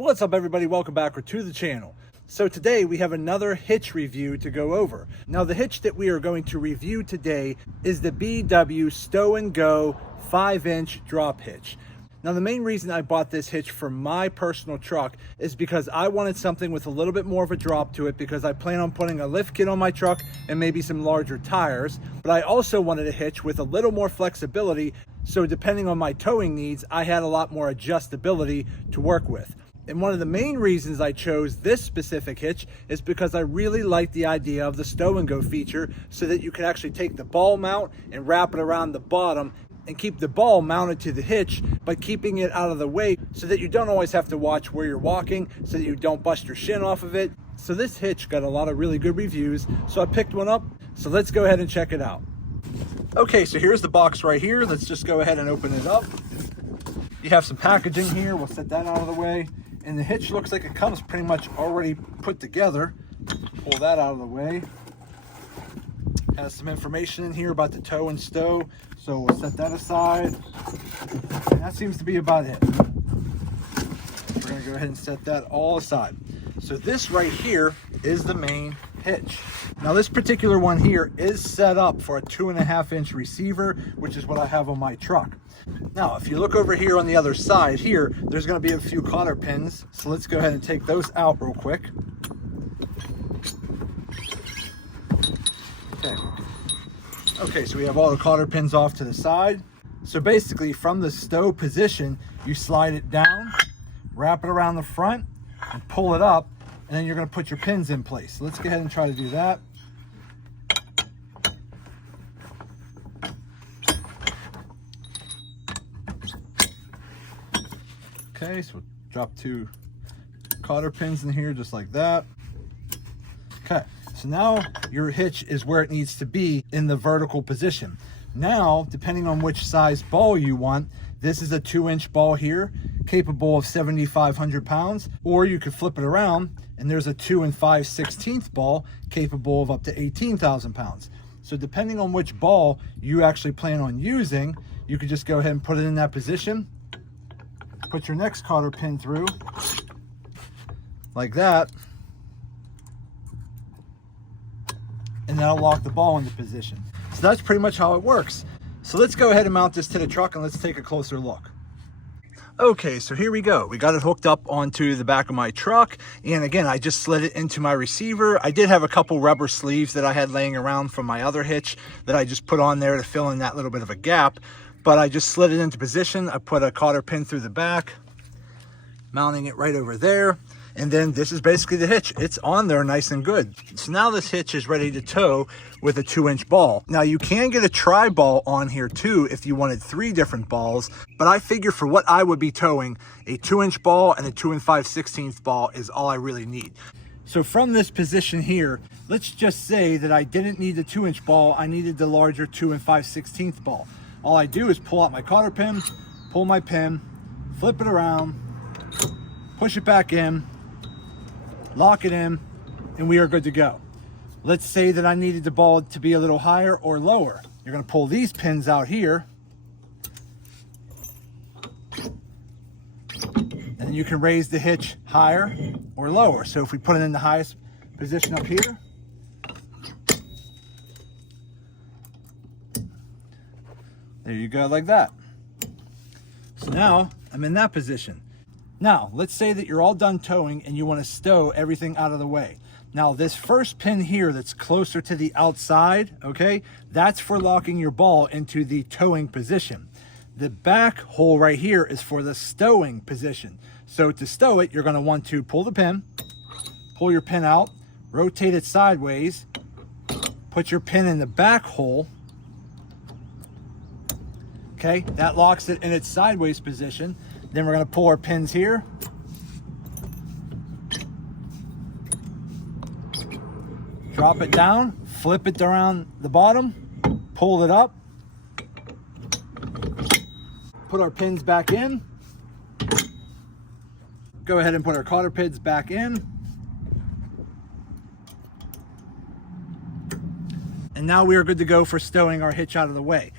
What's up, everybody? Welcome back to the channel. So today we have another hitch review to go over. Now the hitch that we are going to review today is the BW Stow and Go 5-inch drop hitch. Now the main reason I bought this hitch for my personal truck is because I wanted something with a little bit more of a drop to it, because I plan on putting a lift kit on my truck and maybe some larger tires. But I also wanted a hitch with a little more flexibility, so depending on my towing needs, I had a lot more adjustability to work with. And one of the main reasons I chose this specific hitch is because I really like the idea of the stow and go feature, so that you can actually take the ball mount and wrap it around the bottom and keep the ball mounted to the hitch, but keeping it out of the way so that you don't always have to watch where you're walking, so that you don't bust your shin off of it. So this hitch got a lot of really good reviews, so I picked one up. So let's go ahead and check it out. Okay, so here's the box right here. Let's just go ahead and open it up. You have some packaging here. We'll set that out of the way. And the hitch looks like it comes pretty much already put together. Pull that out of the way. Has some information in here about the tow and stow, so we'll set that aside. And that seems to be about it. We're going to go ahead and set that all aside. So this right here is the main hitch. Now this particular one here is set up for a 2.5-inch receiver, which is what I have on my truck. Now if you look over here on the other side here, there's going to be a few cotter pins, so let's go ahead and take those out real quick. Okay, so we have all the cotter pins off to the side. So basically from the stow position, you slide it down, wrap it around the front, and pull it up, and then you're going to put your pins in place. So let's go ahead and try to do that. Okay, so we'll drop 2 cotter pins in here just like that. Okay, so now your hitch is where it needs to be in the vertical position. Now, depending on which size ball you want, this is a 2-inch ball here, capable of 7,500 pounds, or you could flip it around and there's a 2 5/16 ball capable of up to 18,000 pounds. So depending on which ball you actually plan on using, you could just go ahead and put it in that position, put your next cotter pin through like that, and that'll lock the ball into position. So that's pretty much how it works. So let's go ahead and mount this to the truck and let's take a closer look. Okay, so here we go. We got it hooked up onto the back of my truck, and again, I just slid it into my receiver. I did have a couple rubber sleeves that I had laying around from my other hitch that I just put on there to fill in that little bit of a gap, but I just slid it into position. I put a cotter pin through the back, mounting it right over there. And then this is basically the hitch. It's on there nice and good. So now this hitch is ready to tow with a 2-inch ball. Now you can get a tri-ball on here too if you wanted 3 different balls, but I figure for what I would be towing, a 2-inch ball and a 2 5/16 ball is all I really need. So from this position here, let's just say that I didn't need the 2-inch ball, I needed the larger 2 5/16 ball. All I do is pull out my cotter pin, pull my pin, flip it around, push it back in, lock it in, and we are good to go. Let's say that I needed the ball to be a little higher or lower. You're going to pull these pins out here, and you can raise the hitch higher or lower. So if we put it in the highest position up here, there you go, like that. So now I'm in that position. Now, let's say that you're all done towing and you want to stow everything out of the way. Now, this first pin here that's closer to the outside, okay, that's for locking your ball into the towing position. The back hole right here is for the stowing position. So to stow it, you're going to want to pull the pin, pull your pin out, rotate it sideways, put your pin in the back hole. Okay, that locks it in its sideways position. Then we're going to pull our pins here. Drop it down, flip it around the bottom, pull it up, put our pins back in. Go ahead and put our cotter pins back in. And now we are good to go for stowing our hitch out of the way.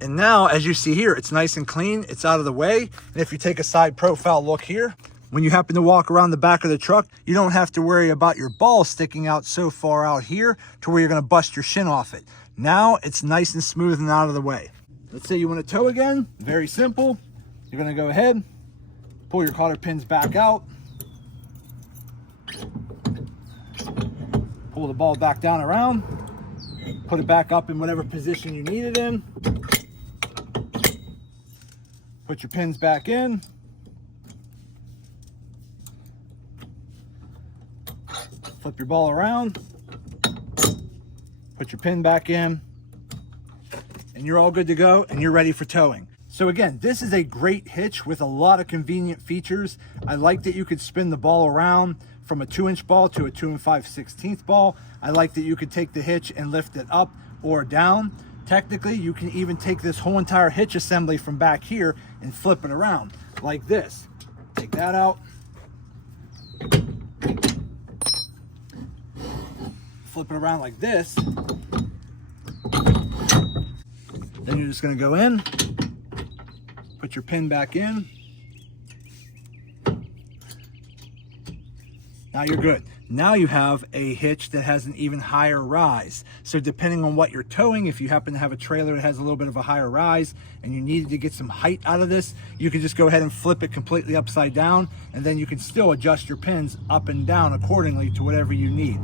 And now, as you see here, it's nice and clean. It's out of the way. And if you take a side profile look here, when you happen to walk around the back of the truck, you don't have to worry about your ball sticking out so far out here to where you're going to bust your shin off it. Now it's nice and smooth and out of the way. Let's say you want to tow again. Very simple. You're going to go ahead, pull your cotter pins back out, pull the ball back down around, put it back up in whatever position you need it in, put your pins back in, flip your ball around, put your pin back in, and you're all good to go and you're ready for towing. So again, this is a great hitch with a lot of convenient features. I like that you could spin the ball around from a 2-inch ball to a 2 5/16 ball. I like that you could take the hitch and lift it up or down. Technically, you can even take this whole entire hitch assembly from back here and flip it around like this. Take that out. Flip it around like this. Then you're just going to go in, put your pin back in. Now you're good. Now you have a hitch that has an even higher rise. So depending on what you're towing, if you happen to have a trailer that has a little bit of a higher rise and you needed to get some height out of this, you can just go ahead and flip it completely upside down, and then you can still adjust your pins up and down accordingly to whatever you need.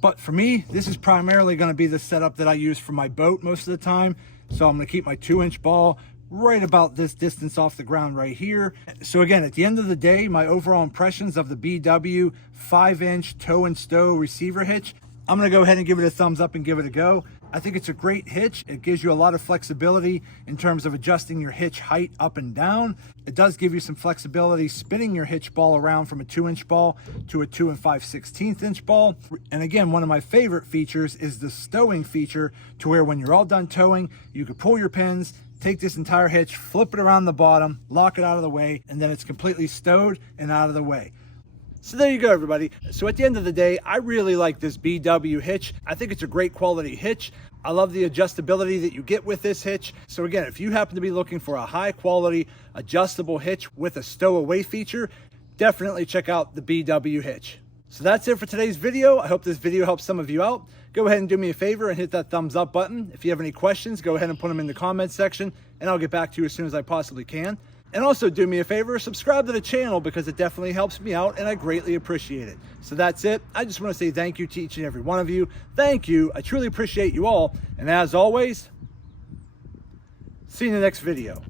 But for me, this is primarily going to be the setup that I use for my boat most of the time. So I'm going to keep my 2-inch ball right about this distance off the ground right here. So again, at the end of the day, my overall impressions of the BW 5-inch tow and stow receiver hitch, I'm going to go ahead and give it a thumbs up and give it a go. I think it's a great hitch. It gives you a lot of flexibility in terms of adjusting your hitch height up and down. It does give you some flexibility spinning your hitch ball around from a 2-inch ball to a 2 5/16 ball. And again, one of my favorite features is the stowing feature, to where when you're all done towing, you can pull your pins, take this entire hitch, flip it around the bottom, lock it out of the way, and then it's completely stowed and out of the way. So there you go, everybody. So at the end of the day, I really like this BW hitch. I think it's a great quality hitch. I love the adjustability that you get with this hitch. So again, if you happen to be looking for a high quality adjustable hitch with a stowaway feature, definitely check out the BW hitch. So that's it for today's video. I hope this video helps some of you out. Go ahead and do me a favor and hit that thumbs up button. If you have any questions, go ahead and put them in the comments section and I'll get back to you as soon as I possibly can. And also do me a favor, subscribe to the channel because it definitely helps me out and I greatly appreciate it. So that's it. I just want to say thank you to each and every one of you. Thank you. I truly appreciate you all. And as always, see you in the next video.